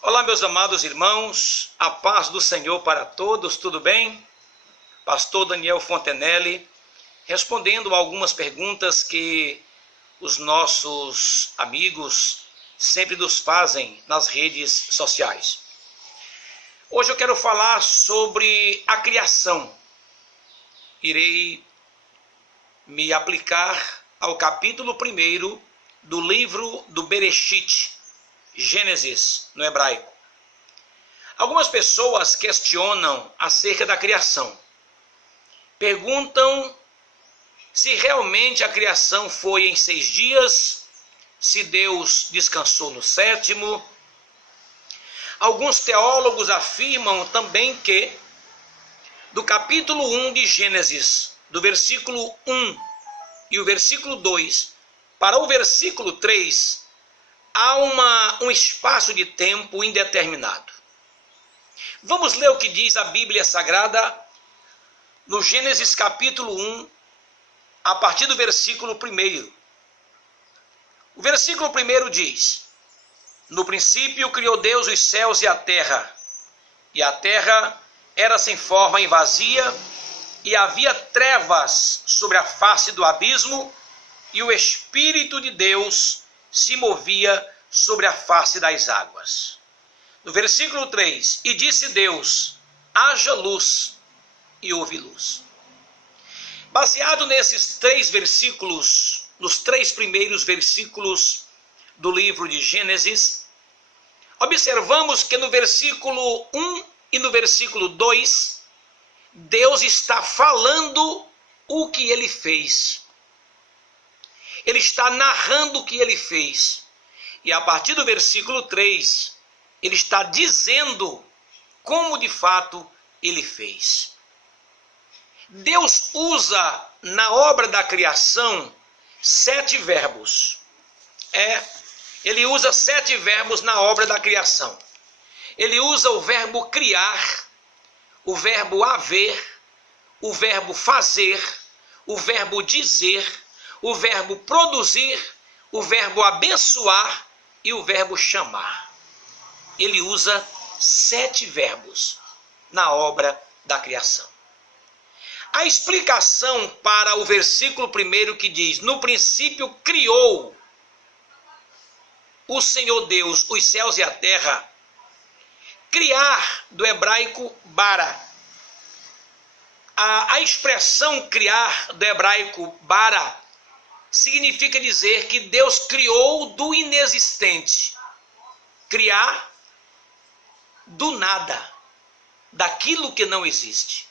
Olá, meus amados irmãos, a paz do Senhor para todos, tudo bem? Pastor Daniel Fontenelle, respondendo a algumas perguntas que os nossos amigos sempre nos fazem nas redes sociais. Hoje eu quero falar sobre a criação. Irei me aplicar ao capítulo 1 do livro do Bereshit, Gênesis no hebraico. Algumas pessoas questionam acerca da criação. Perguntam se realmente a criação foi em 6 dias, se Deus descansou no 7º. Alguns teólogos afirmam também que, do capítulo 1 de Gênesis, do versículo 1 e o versículo 2, para o versículo 3, há um espaço de tempo indeterminado. Vamos ler o que diz a Bíblia Sagrada no Gênesis capítulo 1, a partir do versículo 1. O versículo 1 diz: No princípio criou Deus os céus e a terra era sem forma e vazia, e havia trevas sobre a face do abismo, e o Espírito de Deus se movia sobre a face das águas. No versículo 3, e disse Deus, haja luz, e houve luz. Baseado nesses 3 versículos, nos 3 primeiros versículos do livro de Gênesis, observamos que no versículo 1 e no versículo 2, Deus está falando o que ele fez. Ele está narrando o que ele fez. E a partir do versículo 3, ele está dizendo como de fato ele fez. Deus usa na obra da criação 7 verbos. Ele usa 7 verbos na obra da criação. Ele usa o verbo criar, o verbo haver, o verbo fazer, o verbo dizer, o verbo produzir, o verbo abençoar e o verbo chamar. Ele usa 7 verbos na obra da criação. A explicação para o versículo 1 que diz, no princípio criou o Senhor Deus os céus e a terra. Criar, do hebraico bara. A expressão criar, do hebraico bara, significa dizer que Deus criou do inexistente. Criar do nada, daquilo que não existe.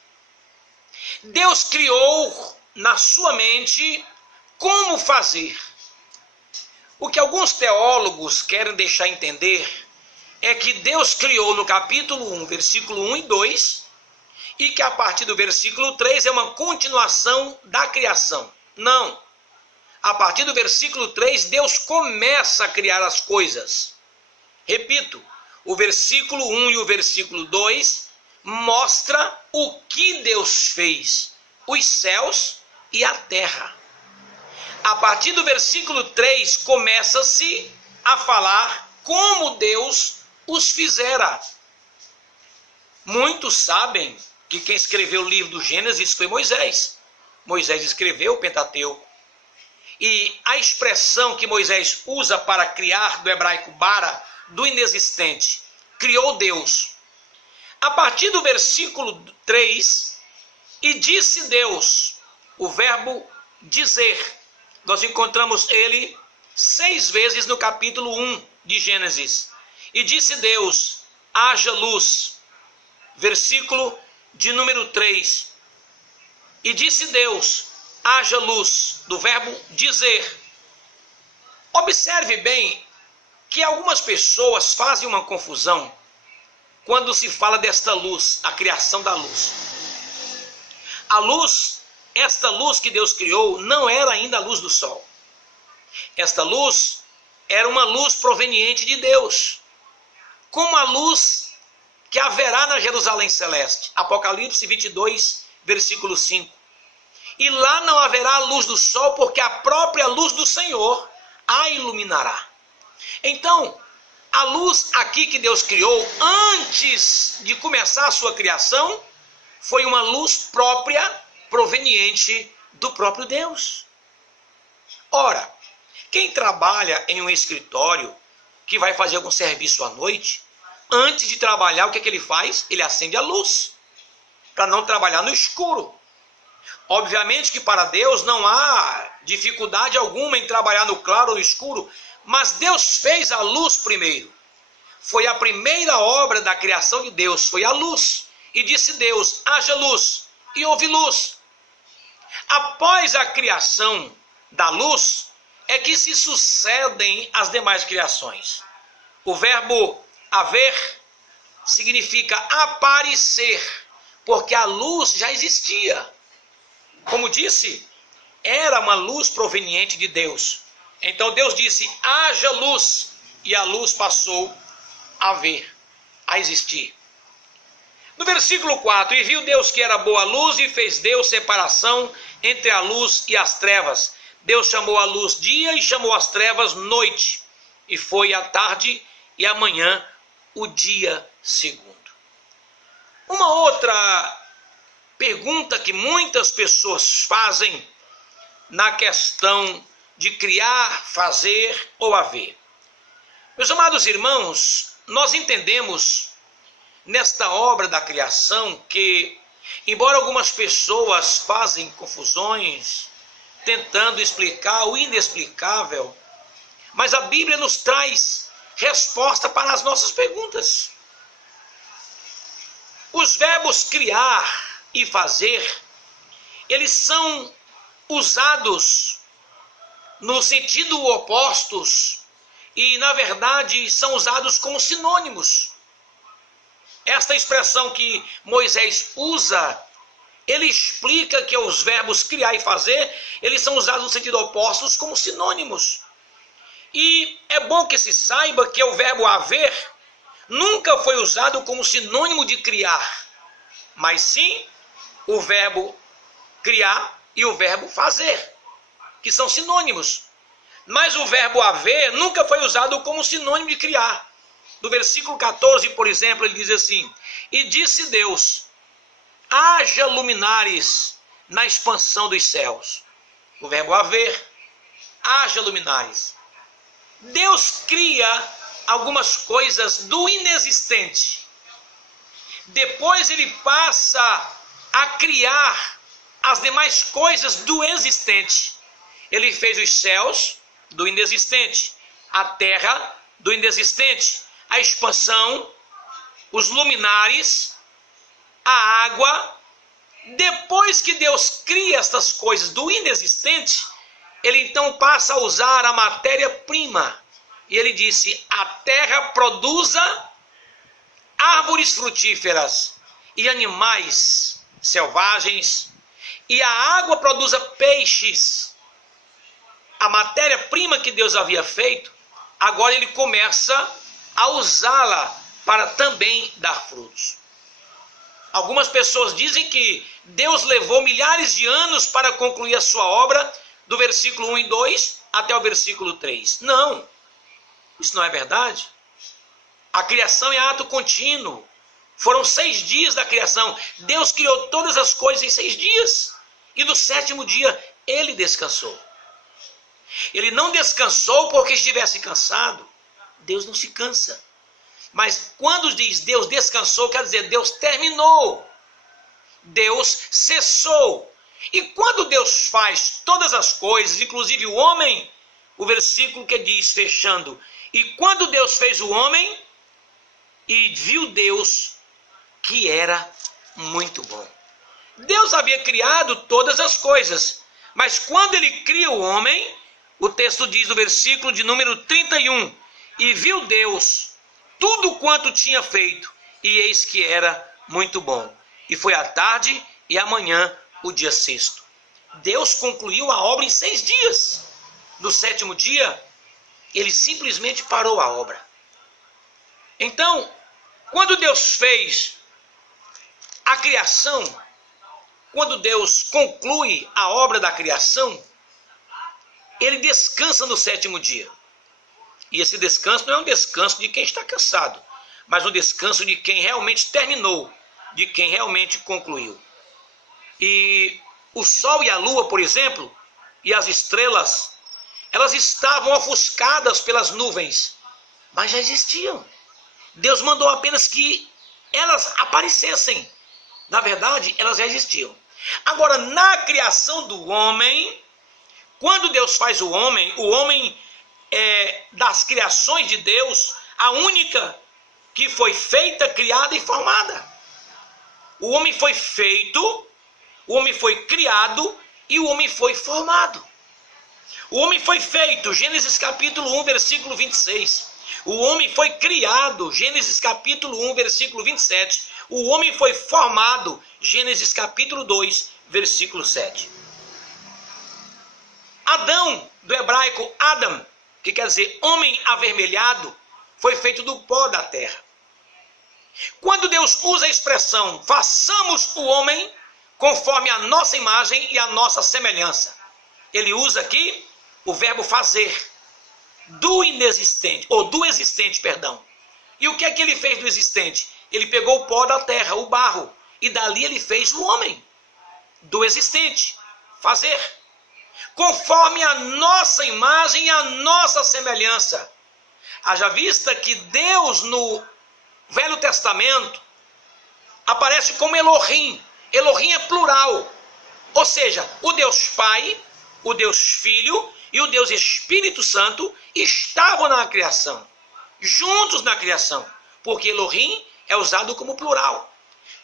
Deus criou na sua mente como fazer. O que alguns teólogos querem deixar entender é que Deus criou no capítulo 1, versículo 1 e 2, e que a partir do versículo 3 é uma continuação da criação. Não. A partir do versículo 3, Deus começa a criar as coisas. Repito, o versículo 1 e o versículo 2 mostra o que Deus fez, os céus e a terra. A partir do versículo 3, começa-se a falar como Deus os fizera. Muitos sabem que quem escreveu o livro do Gênesis foi Moisés. Moisés escreveu o Pentateuco. E a expressão que Moisés usa para criar, do hebraico bara, do inexistente, criou Deus. A partir do versículo 3, e disse Deus, o verbo dizer, nós encontramos ele 6 vezes no capítulo 1 de Gênesis. E disse Deus, haja luz, versículo de número 3. E disse Deus, haja luz, do verbo dizer. Observe bem que algumas pessoas fazem uma confusão quando se fala desta luz, a criação da luz. A luz, esta luz que Deus criou, não era ainda a luz do sol. Esta luz era uma luz proveniente de Deus, como a luz que haverá na Jerusalém celeste. Apocalipse 22, versículo 5. E lá não haverá luz do sol, porque a própria luz do Senhor a iluminará. Então, A luz aqui que Deus criou antes de começar a sua criação foi uma luz própria, proveniente do próprio Deus. Ora, quem trabalha em um escritório que vai fazer algum serviço à noite, antes de trabalhar, o que ele faz? Ele acende a luz, para não trabalhar no escuro. Obviamente que para Deus não há dificuldade alguma em trabalhar no claro ou no escuro, mas Deus fez a luz primeiro. Foi a primeira obra da criação de Deus, foi a luz. E disse Deus, haja luz, e houve luz. Após a criação da luz, é que se sucedem as demais criações. O verbo haver significa aparecer, porque a luz já existia. Como disse, era uma luz proveniente de Deus. Então Deus disse, haja luz, e a luz passou a haver, a existir. No versículo 4, e viu Deus que era boa luz, e fez Deus separação entre a luz e as trevas. Deus chamou a luz dia e chamou as trevas noite. E foi a tarde e a manhã o dia segundo. Uma outra pergunta que muitas pessoas fazem na questão de criar, fazer ou haver. Meus amados irmãos, nós entendemos nesta obra da criação que, embora algumas pessoas fazem confusões, tentando explicar o inexplicável, mas a Bíblia nos traz resposta para as nossas perguntas. Os verbos criar e fazer, eles são usados no sentido opostos e, na verdade, são usados como sinônimos. Esta expressão que Moisés usa, ele explica que os verbos criar e fazer, eles são usados no sentido opostos como sinônimos. E é bom que se saiba que o verbo haver nunca foi usado como sinônimo de criar, mas sim o verbo criar e o verbo fazer, que são sinônimos. Mas o verbo haver nunca foi usado como sinônimo de criar. No versículo 14, por exemplo, ele diz assim, e disse Deus, haja luminares na expansão dos céus. O verbo haver, haja luminares. Deus cria algumas coisas do inexistente. Depois ele passa a criar as demais coisas do existente. Ele fez os céus do inexistente, a terra do inexistente, a expansão, os luminares, a água. Depois que Deus cria estas coisas do inexistente, ele então passa a usar a matéria-prima. E ele disse, a terra produza árvores frutíferas e animais selvagens, e a água produza peixes. A matéria-prima que Deus havia feito, agora ele começa a usá-la para também dar frutos. Algumas pessoas dizem que Deus levou milhares de anos para concluir a sua obra, do versículo 1 e 2 até o versículo 3. Não, isso não é verdade. A criação é ato contínuo. Foram 6 dias da criação. Deus criou todas as coisas em 6 dias. E no 7º dia, ele descansou. Ele não descansou porque estivesse cansado. Deus não se cansa. Mas quando diz Deus descansou, quer dizer Deus terminou. Deus cessou. E quando Deus faz todas as coisas, inclusive o homem, o versículo que diz, fechando, e quando Deus fez o homem, e viu Deus que era muito bom. Deus havia criado todas as coisas, mas quando ele cria o homem, o texto diz no versículo de número 31, e viu Deus tudo quanto tinha feito, e eis que era muito bom. E foi a tarde e a manhã o dia 6º. Deus concluiu a obra em 6 dias. No 7º dia, ele simplesmente parou a obra. Então, quando Deus fez a criação, quando Deus conclui a obra da criação, ele descansa no 7º dia. E esse descanso não é um descanso de quem está cansado, mas um descanso de quem realmente terminou, de quem realmente concluiu. E o sol e a lua, por exemplo, e as estrelas, elas estavam ofuscadas pelas nuvens, mas já existiam. Deus mandou apenas que elas aparecessem. Na verdade, elas já existiam. Agora, na criação do homem, quando Deus faz o homem é das criações de Deus, a única que foi feita, criada e formada. O homem foi feito, o homem foi criado e o homem foi formado. O homem foi feito, Gênesis capítulo 1, versículo 26. O homem foi criado, Gênesis capítulo 1, versículo 27. O homem foi formado, Gênesis capítulo 2, versículo 7. Adão, do hebraico Adam, que quer dizer homem avermelhado, foi feito do pó da terra. Quando Deus usa a expressão façamos o homem conforme a nossa imagem e a nossa semelhança, ele usa aqui o verbo fazer, do inexistente, ou do existente, perdão. E o que é que ele fez do existente? Ele pegou o pó da terra, o barro, e dali ele fez o homem, do existente, fazer, conforme a nossa imagem e a nossa semelhança. Haja vista que Deus no Velho Testamento aparece como Elohim. Elohim é plural, ou seja, o Deus Pai, o Deus Filho e o Deus Espírito Santo estavam na criação, juntos na criação, porque Elohim é usado como plural.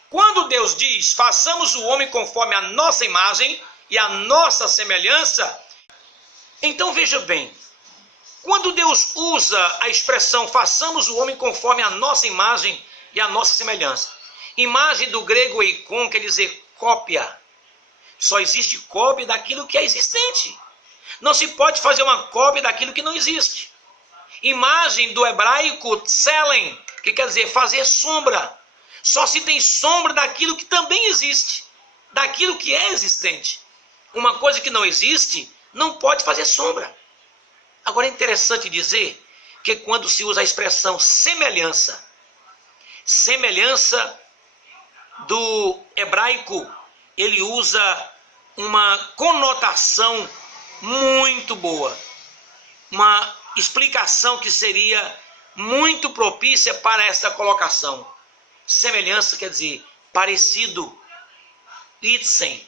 Quando Deus diz, façamos o homem conforme a nossa imagem e a nossa semelhança, então veja bem, quando Deus usa a expressão, façamos o homem conforme a nossa imagem e a nossa semelhança, imagem do grego eikon quer dizer cópia, só existe cópia daquilo que é existente. Não se pode fazer uma cópia daquilo que não existe. Imagem do hebraico tselen, que quer dizer fazer sombra. Só se tem sombra daquilo que também existe, daquilo que é existente. Uma coisa que não existe não pode fazer sombra. Agora é interessante dizer que quando se usa a expressão semelhança do hebraico, ele usa uma conotação muito boa, uma explicação que seria muito propícia para esta colocação. Semelhança quer dizer parecido, itsen,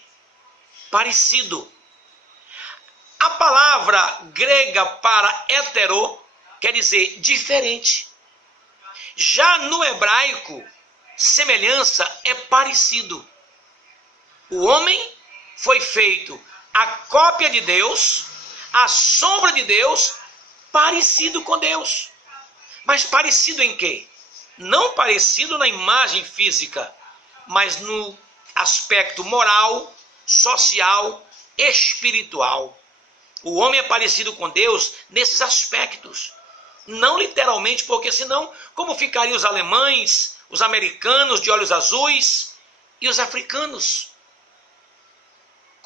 parecido. A palavra grega para hetero quer dizer diferente. Já no hebraico, semelhança é parecido. O homem foi feito a cópia de Deus, a sombra de Deus, parecido com Deus. Mas parecido em quê? Não parecido na imagem física, mas no aspecto moral, social, espiritual. O homem é parecido com Deus nesses aspectos. Não literalmente, porque senão, como ficariam os alemães, os americanos de olhos azuis e os africanos?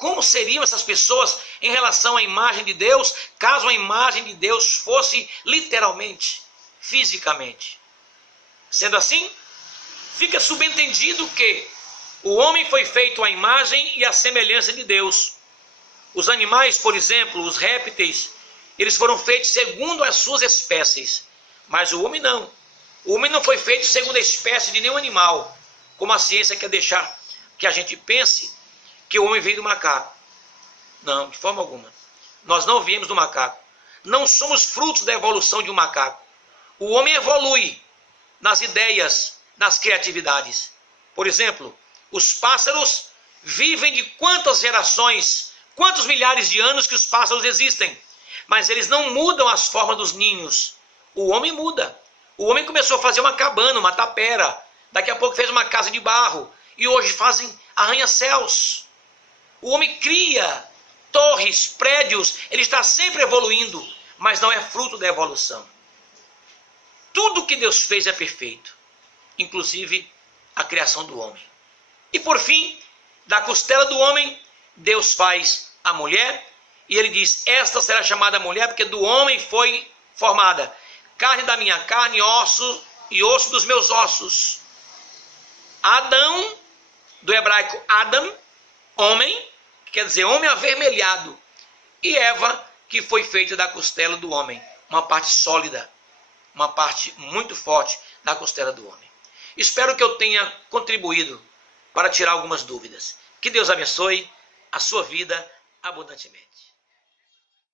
Como seriam essas pessoas em relação à imagem de Deus, caso a imagem de Deus fosse literalmente, fisicamente? Sendo assim, fica subentendido que o homem foi feito à imagem e à semelhança de Deus. Os animais, por exemplo, os répteis, eles foram feitos segundo as suas espécies, mas o homem não. O homem não foi feito segundo a espécie de nenhum animal, como a ciência quer deixar que a gente pense que o homem veio do macaco. Não, de forma alguma. Nós não viemos do macaco. Não somos frutos da evolução de um macaco. O homem evolui nas ideias, nas criatividades. Por exemplo, os pássaros vivem de quantas gerações, quantos milhares de anos que os pássaros existem, mas eles não mudam as formas dos ninhos. O homem muda. O homem começou a fazer uma cabana, uma tapera, daqui a pouco fez uma casa de barro, e hoje fazem arranha-céus. O homem cria torres, prédios, ele está sempre evoluindo, mas não é fruto da evolução. Tudo que Deus fez é perfeito, inclusive a criação do homem. E por fim, da costela do homem, Deus faz a mulher, e ele diz, esta será chamada mulher porque do homem foi formada. carne da minha carne, osso e osso dos meus ossos. Adão, do hebraico Adam, homem, que quer dizer homem avermelhado. E Eva, que foi feita da costela do homem, uma parte sólida, uma parte muito forte da costela do homem. Espero que eu tenha contribuído para tirar algumas dúvidas. Que Deus abençoe a sua vida abundantemente.